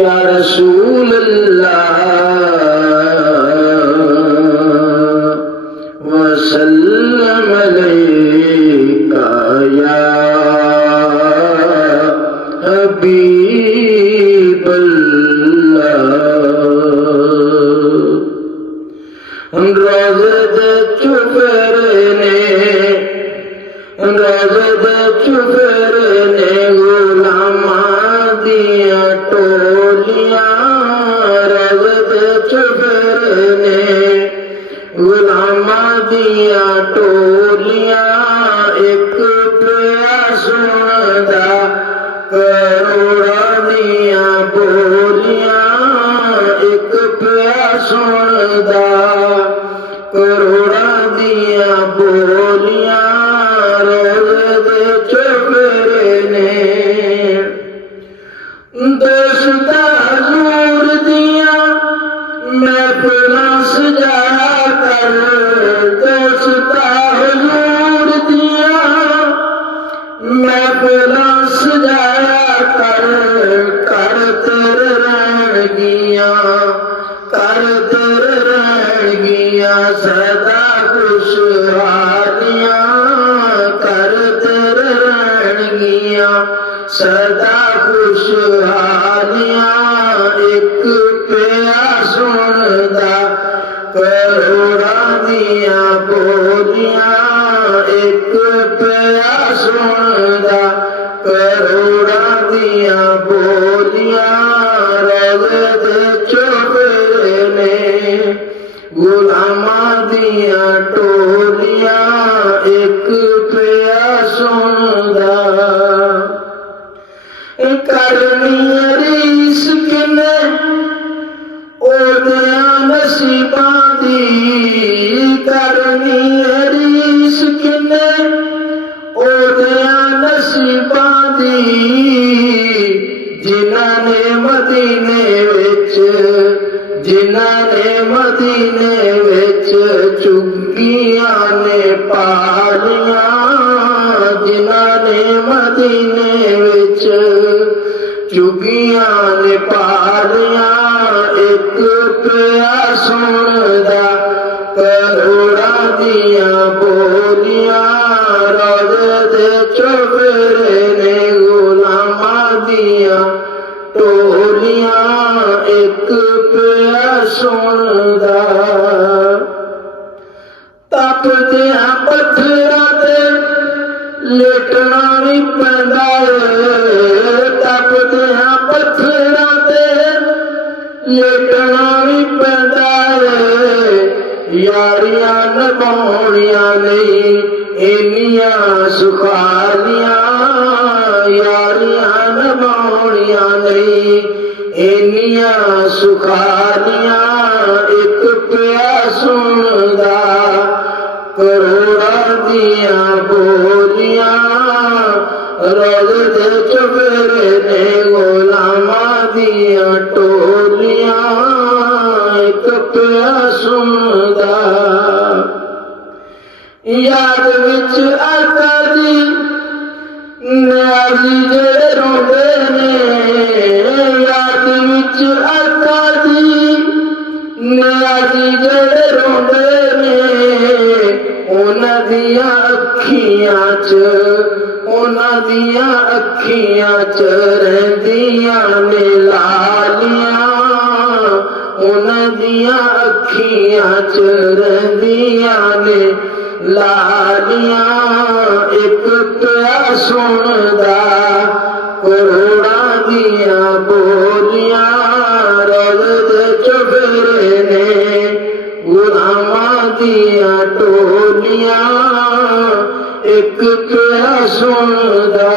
या रसूल अल्लाह वसल्लम अलैका या हबीब अल्लाह। रोज़े चुफरने गुलामा दिया टोलियां, रोज़े चुफरने गुलामा दिया टोलियां, एक सुनदा करोड़ा दिया बोलियां, एक सुनदा करोड़ा दिया बोलियां। रोज़े चुफरने दोस्ता हजूर दिया महफिलां सजाया कर, दोस्ता हजूर दिया महफिलां सजाया कर, कर तेरे रहनगियां सदा खुशहालियां, कर तेरे रहनगियां सदा खुशहालियां। एक पिया सुनदा करोड़ा दिया बोलियां, एक पिया सुनदा करोड़ा दिया बोलियां। रोज़े चुफरने गुलामा दिया टोलियां, एक पिया सुनदा करनी रीस किने ओदिया नसीबां दी, करनी रीस किने ओदिया नसीबां दी, जिन्हां ने मदीने विच चुगियां ने पालियां, जिन्हां ने मदीने विच चुगियां ने पालियां। एक पिया सुनदा करोड़ा दिया बोलियां, रोज़े चुफरने गुलामा दिया टोलियां, एक पिया सुनदा। तपदियां पत्थरां ते लेटना भी पैंदा है, तपदियां पत्थरां ते लेटना भी पैंदा है। यारियां निभाउणियां नहीं इन्नियां सुखालियां, यारियां निभाउणियां नहीं इन्नियां सुखालियां। एक पिया सुनदा करोड़ा दिया बोलियां, रोज़े चुफरने गुलामा दिया टोलियां, एक पिया सुनदा। याद विच आका दी न्याज़ी जेड़े रोंदे ने, याद विच आका दी न्याज़ी जेड़े रोंदे ने, उन्हां दियां अखियां च रहिंदियां ने लालियां, उन्हां दियां अखियां च रहिंदियां ने लालियां। एक पिया सुनदा करोड़ा दिया बोलियां, रोज़े चुफरने गुलामा दिया टोलियां, एक पिया सुनदा।